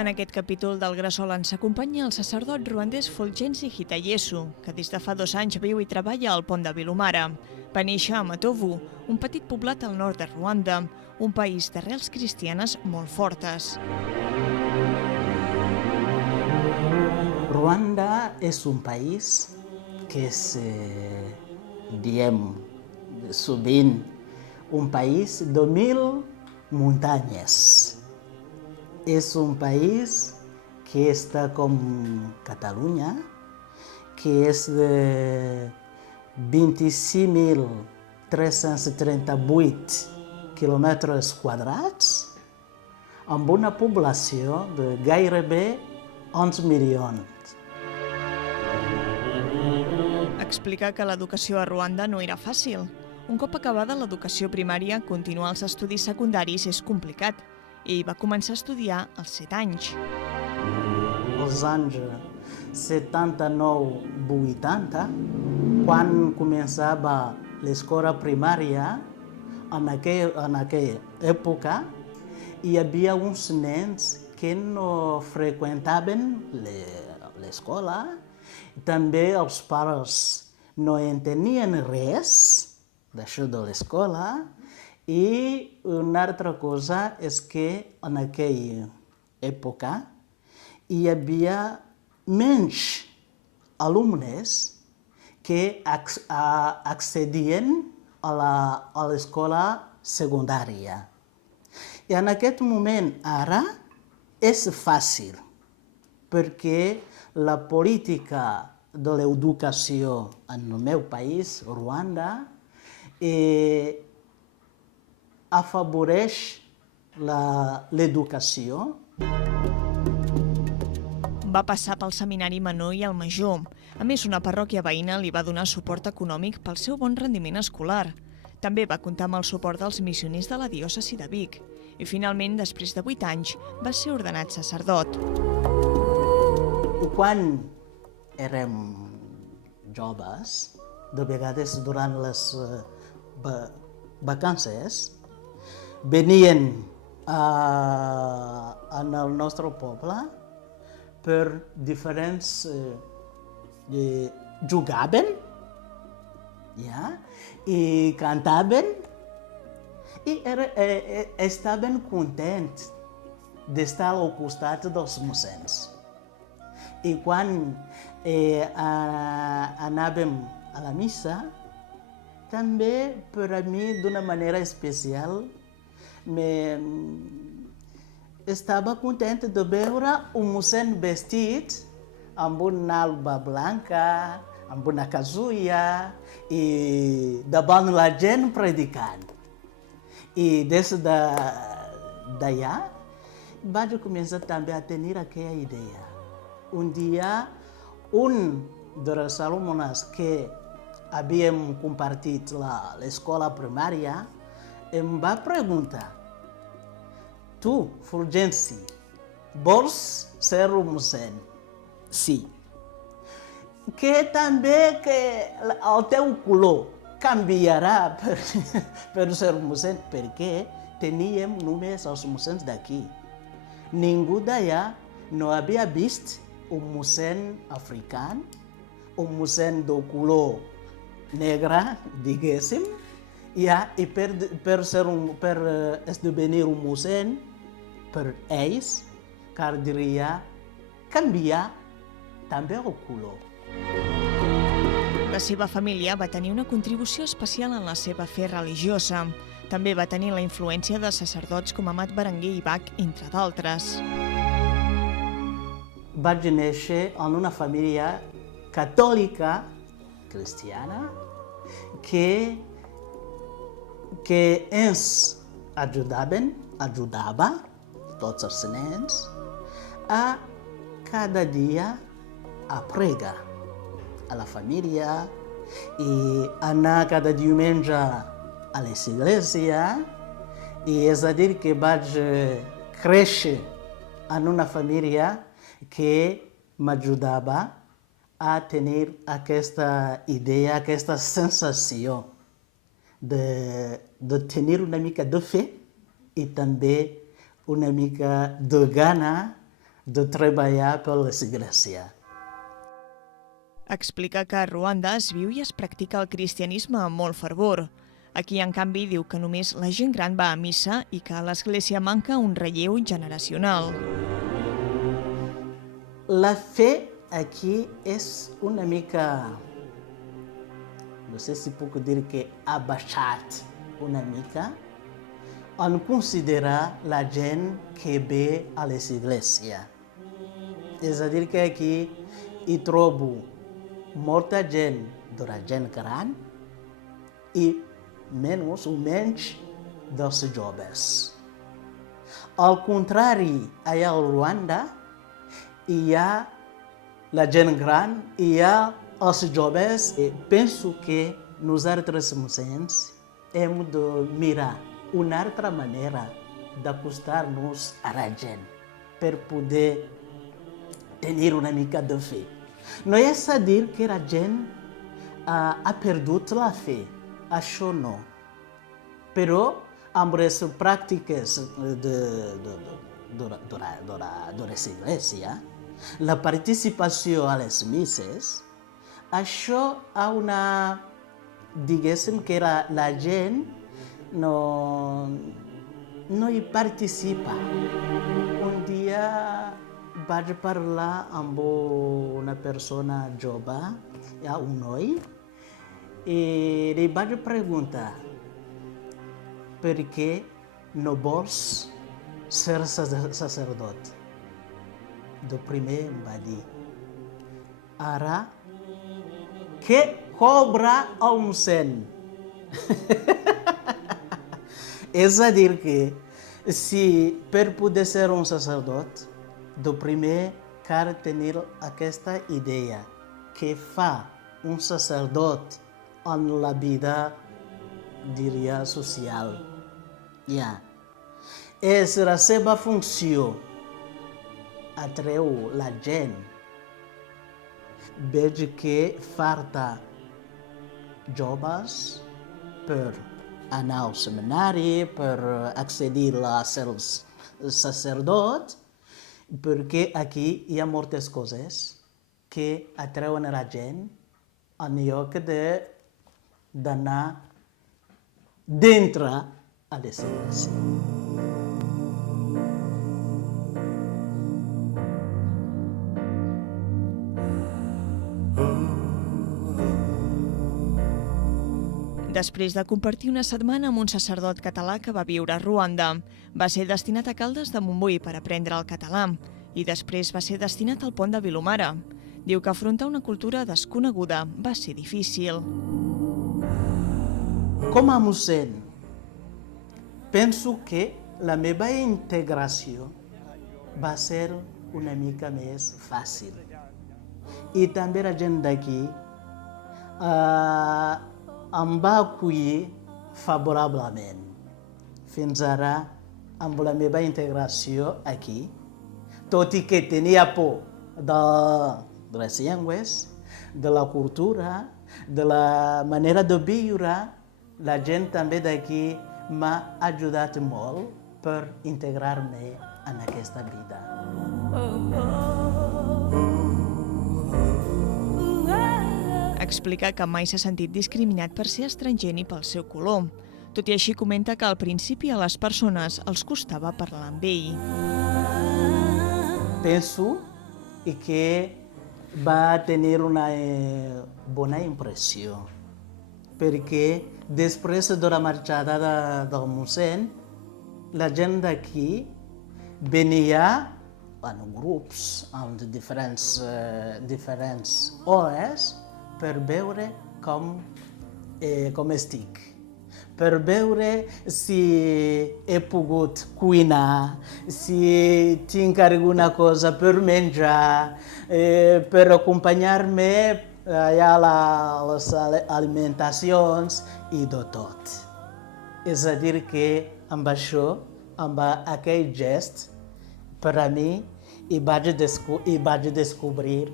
En aquest capítol del Gresol ens acompanya el sacerdot ruandès Fulgenci Hitayesu, que des de fa 2 anys viu i treballa al pont de Vilumara. Va néixer a Matovu, un petit poblat al nord de Ruanda, un país d'arrels cristianes molt fortes. Ruanda és un país que és, diem sovint, un país de 1000 muntanyes. És un país que està com Catalunya, que és de 25.338 quilòmetres quadrats, amb una població de gairebé 11 milions. Explica que l'educació a Ruanda no era fàcil. Un cop acabada l'educació primària, continuar els estudis secundaris és complicat. Ell va començar a estudiar als 7 anys. Als anys 79-80, quan començava l'escola primària, en aquella època, hi havia uns nens que no freqüentaven l'escola. També els pares no entenien res d'això de l'escola. I una altra cosa és que en aquella època hi havia menys alumnes que accedien a l'escola secundària. I en aquest moment ara és fàcil, perquè la política de l'educació en el meu país, Ruanda, afavoreix l'educació. Va passar pel seminari menor i el major. A més, una parròquia veïna li va donar suport econòmic pel seu bon rendiment escolar. També va comptar amb el suport dels missioners de la diòcesi de Vic. I finalment, després de 8 anys, va ser ordenat sacerdot. Quan érem joves, de vegades durant les vacances, venien en el nostre poble per diferents... jugaven i cantaven i estaven contents d'estar al costat dels mossens. I quan anàvem a la missa, també per a mi d'una manera especial estava content de veure un mossèn vestit amb una alba blanca, amb una casulla i davant la gent predicant. I des d'allà vaig començar també a tenir aquella idea. Un dia, un dels alumnes que havíem compartit l'escola primària em va preguntar: tu, Fulgenci, vols ser un mossèn? Sí. Que també que el teu color canviarà per ser un mossèn, perquè teníem només els mossèns d'aquí. Ningú d'allà no havia vist un mossèn africà, un mossèn de color negre, diguéssim, i per esdevenir un mossèn, per ells, caldria canviar també el color. La seva família va tenir una contribució especial en la seva fe religiosa. També va tenir la influència de sacerdots com Amat Berenguer i Bach, entre d'altres. Vaig néixer en una família catòlica cristiana que ens ajudava, tots els nens, a cada dia a pregar a la família i anar cada diumenge a l'església. I és a dir que vaig créixer en una família que m'ajudava a tenir aquesta idea, aquesta sensació de tenir una mica de fe i també una mica de gana de treballar per l'església. Explica que a Ruanda es viu i es practica el cristianisme amb molt fervor. Aquí, en canvi, diu que només la gent gran va a missa i que a l'església manca un relleu generacional. La fe aquí és una mica, no sé si puc dir que ha baixat una mica, en considerar la gent que ve a l'església. És a dir, que aquí hi trobo molta gent de la gent gran i menys o menys dels joves. Al contrari, allà a Ruanda hi ha la gent gran, hi ha els joves. Penso que nosaltres mossens hem de mirar una altra manera d'acostar-nos a la gent per poder tenir una mica de fe. No és a dir que la gent ha perdut la fe, això no. Però amb les pràctiques de l'església, la participació a les misses, això ha una, diguéssim que la gent no hi participa. Un dia vaig parlar amb una persona jove, un noi, i li vaig preguntar per què no vols ser sacerdot. De primer em va dir, ara què cobra el mossèn? És a dir que si per poder ser un sacerdot, de primer cal tenir aquesta idea que fa un sacerdot en la vida, diria, social. És la seva funció atreu la gent. Veig que falta joves per anar al seminari, per accedir a ser sacerdot, perquè aquí hi ha moltes coses que atreuen a la gent en lloc d'anar dintre a l'església. Després de compartir una setmana amb un sacerdot català que va viure a Ruanda, va ser destinat a Caldes de Montbui per aprendre el català i després va ser destinat al Pont de Vilomara. Diu que afrontar una cultura desconeguda va ser difícil. Com a mossèn, penso que la meva integració va ser una mica més fàcil. I també la gent d'aquí em va acollir favorablement. Fins ara, amb la meva integració aquí, tot i que tenia por de les llengües, de la cultura, de la manera de viure, la gent també d'aquí m'ha ajudat molt per integrar-me en aquesta vida. Explica que mai s'ha sentit discriminat per ser estranger ni pel seu color. Tot i així, comenta que al principi a les persones els costava parlar amb ell. Penso que va tenir una bona impressió, perquè després de la marxada del mossèn, la gent d'aquí venia en grups, en diferents hores, per veure com estic, per veure si he pogut cuinar, si tinc alguna cosa per menjar, per acompanyar-me allà a les alimentacions i de tot. És a dir que amb això, amb aquell gest, per a mi, hi vaig descobrir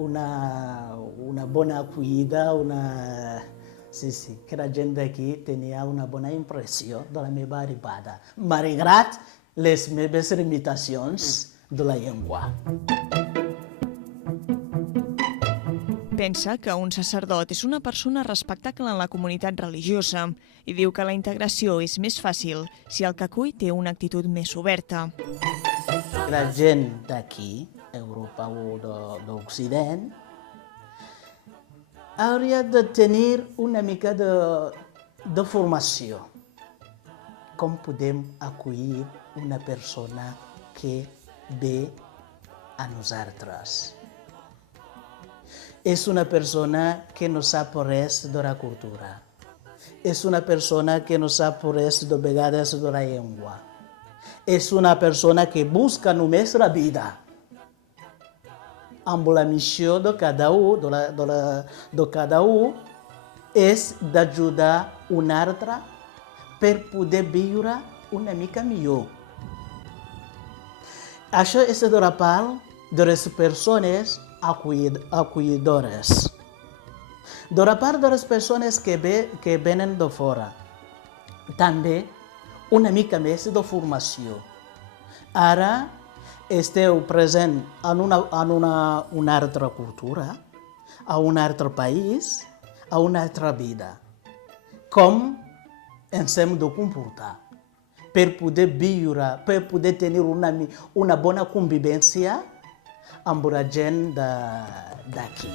una bona acollida, que la gent d'aquí tenia una bona impressió de la meva arribada, malgrat les meves limitacions de la llengua. Pensa que un sacerdot és una persona respectable en la comunitat religiosa i diu que la integració és més fàcil si el que acull té una actitud més oberta. La gent d'aquí, Europa o d'Occident, hauria de tenir una mica de formació. Com podem acollir una persona que ve a nosaltres? És una persona que no sap res de la cultura. És una persona que no sap res de vegades de la llengua. És una persona que busca només la vida. Amb la missió de cada un és d'ajudar un altre per poder viure una mica millor. Això és de la part de les persones acollidores. De la part de les persones que venen de fora, també una mica més de formació. Ara esteu present en una altra cultura, a un altre país, a una altra vida. Com ens hem de comportar per poder viure, per poder tenir una bona convivència amb la gent d'aquí.